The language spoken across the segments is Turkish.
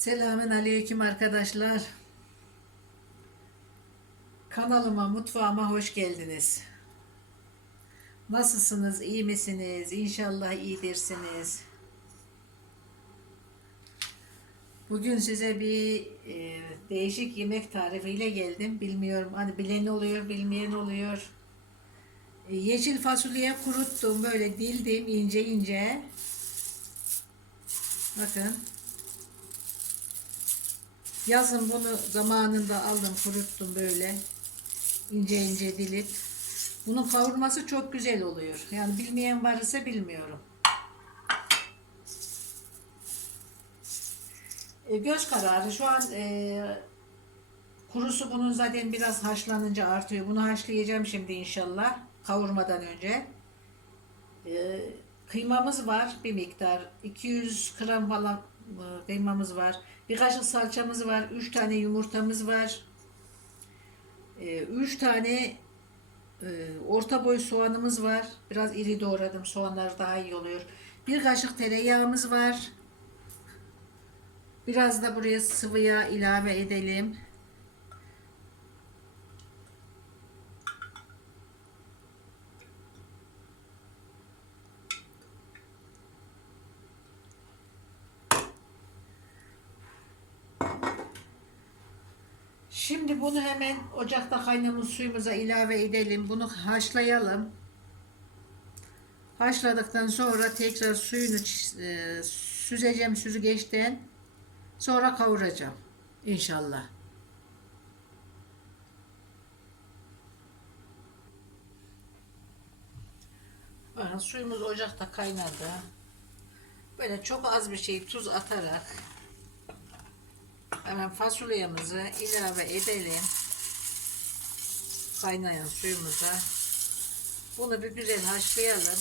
Selamün aleyküm arkadaşlar. Kanalıma, mutfağıma hoş geldiniz. Nasılsınız, iyi misiniz? İnşallah iyidirsiniz. Bugün size bir e, değişik yemek tarifiyle geldim. Bilmiyorum, hani bilen oluyor, bilmeyen oluyor. E, yeşil fasulye kuruttum, böyle dildim ince ince. Bakın. Yazın bunu zamanında aldım, kuruttum böyle. ince ince dilip. Bunun kavurması çok güzel oluyor. Yani bilmeyen varsa bilmiyorum. E, göz kararı. Şu an e, kurusu bunun zaten biraz haşlanınca artıyor. Bunu haşlayacağım şimdi inşallah. Kavurmadan önce. E, kıymamız var bir miktar. 200 gram falan kıymamız var. Bir kaşık salçamız var. 3 tane yumurtamız var. 3 tane e, orta boy soğanımız var. Biraz iri doğradım. Soğanlar daha iyi oluyor. Bir kaşık tereyağımız var. Biraz da buraya sıvı yağ ilave edelim. Şimdi bunu hemen ocakta kaynamış suyumuza ilave edelim. Bunu haşlayalım. Haşladıktan sonra tekrar suyunu e, süzeceğim süzgeçten. Sonra kavuracağım. İnşallah. Bakın suyumuz ocakta kaynadı. Böyle çok az bir şey tuz atarak fasulyemizi ilave edelim. Kaynayan suyumuza. Bunu bir güzel haşlayalım.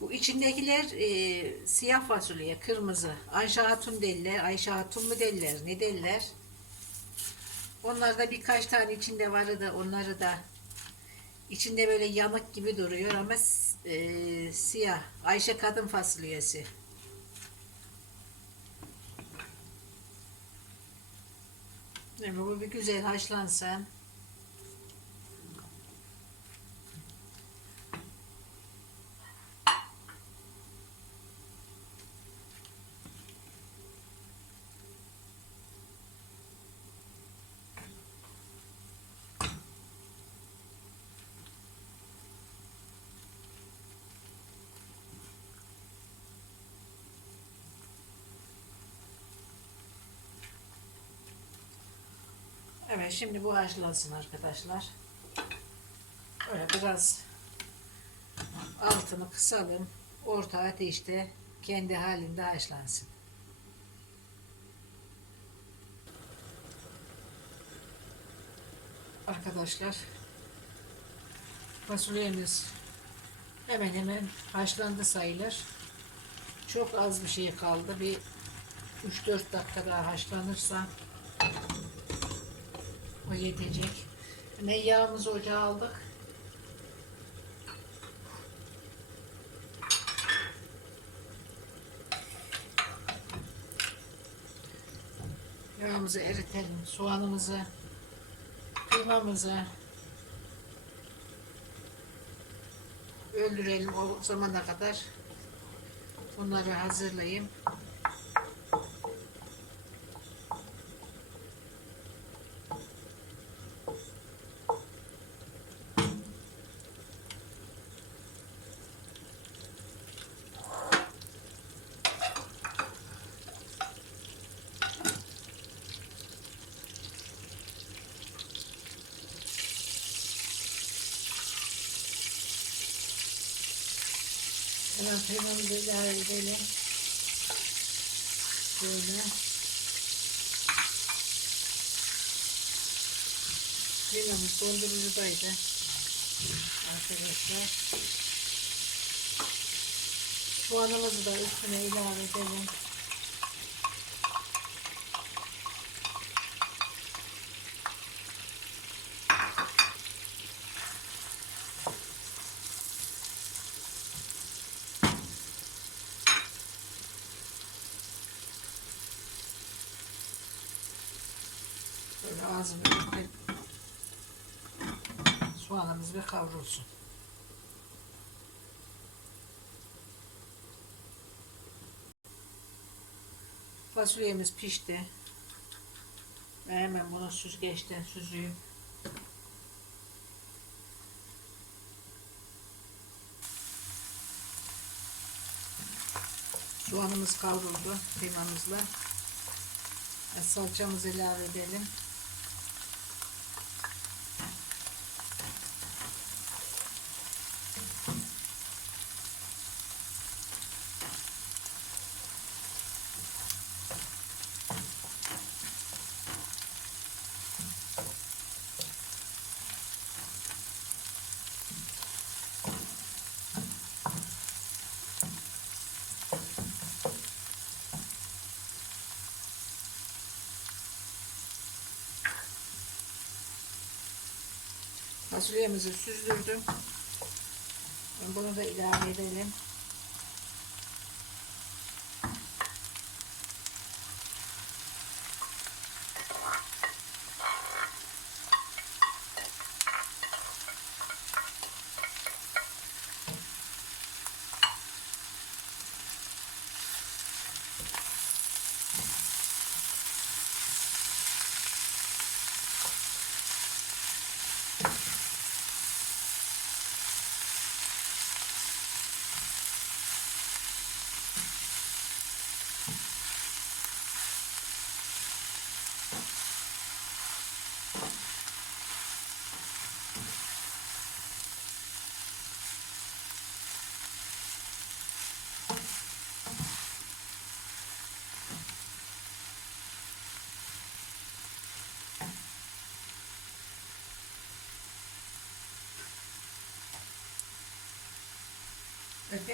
Bu içindekiler e, siyah fasulye, kırmızı. Ayşe Hatun derler, Ayşe Hatun mu derler, ne derler? Onlarda birkaç tane içinde vardı, onları da içinde böyle yanık gibi duruyor ama e, siyah. Ayşe kadın fasulyesi. Evet, bu bir güzel haşlansın. Evet şimdi bu haşlansın arkadaşlar. Böyle biraz altını kısalım. Orta ateşte kendi halinde haşlansın. Arkadaşlar fasulyemiz hemen hemen haşlandı sayılır. Çok az bir şey kaldı. Bir 3-4 dakika daha haşlanırsa yetecek. Ne yağımızı ocağa aldık. Yağımızı eritelim. Soğanımızı, kıymamızı öldürelim o zamana kadar. Bunları hazırlayayım. Hemen kıymamızı ilave edelim. Böyle. Kıymamız dondurucudaydı. Arkadaşlar. Soğanımızı da üstüne ilave edelim. Ağzını örtelim. Soğanımız bir kavrulsun. Fasulyemiz pişti. Ve hemen bunu süzgeçten süzeyim. Soğanımız kavruldu kıymamızla. Salçamızı ilave edelim. Fasulyemizi süzdürdüm. Bunu da ilave edelim.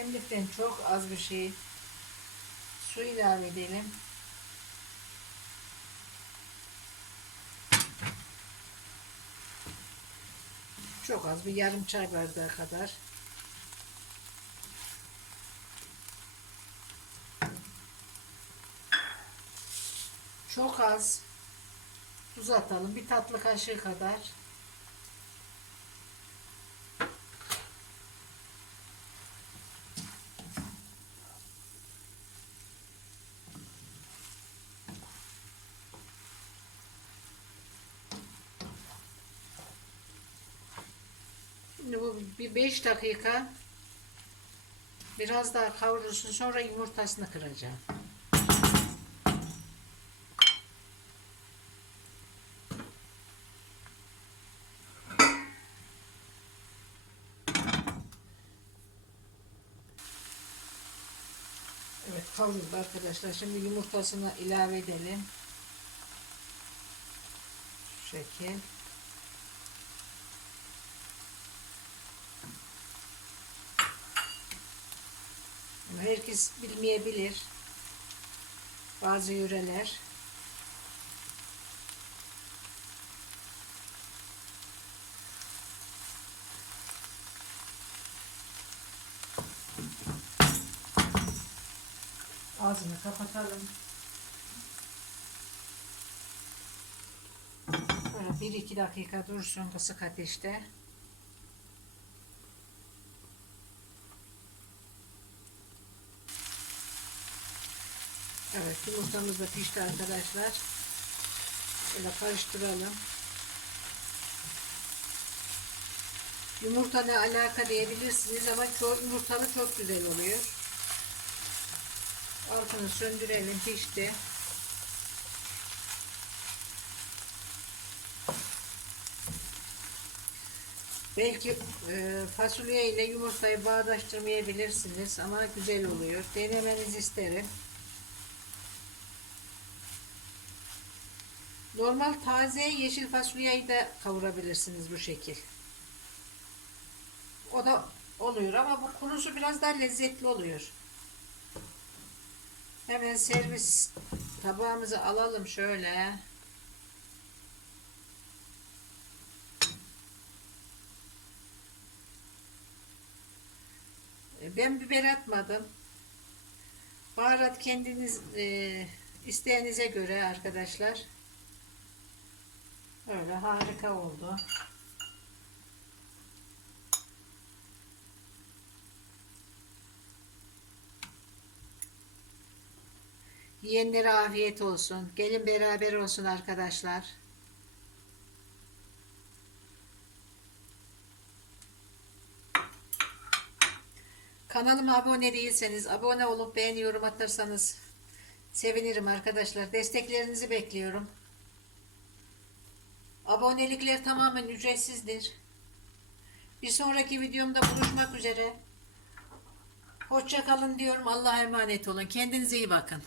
Öpemlikten çok az bir şey su ilave edelim. Çok az bir yarım çay bardağı kadar. Çok az tuz atalım. Bir tatlı kaşığı kadar. Şimdi bu bir 5 dakika biraz daha kavrulsun sonra yumurtasını kıracağım. Evet kavruldu arkadaşlar. Şimdi yumurtasını ilave edelim. Şu şekil. Herkes bilmeyebilir. Bazı yöreler. Ağzını kapatalım. Böyle bir iki dakika dursun kısık ateşte. Evet yumurtamız da pişti arkadaşlar. Böyle karıştıralım. Yumurta ne alaka diyebilirsiniz ama çok yumurtalı çok güzel oluyor. Altını söndürelim pişti. Belki e, fasulye ile yumurtayı bağdaştırmayabilirsiniz ama güzel oluyor. Denemenizi isterim. Normal taze yeşil fasulyeyi de kavurabilirsiniz bu şekil. O da oluyor ama bu kurusu biraz daha lezzetli oluyor. Hemen servis tabağımızı alalım şöyle. Ben biber atmadım. Baharat kendiniz e, isteğinize göre arkadaşlar. Öyle harika oldu. Yiyenlere afiyet olsun. Gelin beraber olsun arkadaşlar. Kanalıma abone değilseniz abone olup beğeni yorum atarsanız sevinirim arkadaşlar. Desteklerinizi bekliyorum. Abonelikler tamamen ücretsizdir. Bir sonraki videomda buluşmak üzere. Hoşça kalın diyorum. Allah'a emanet olun. Kendinize iyi bakın.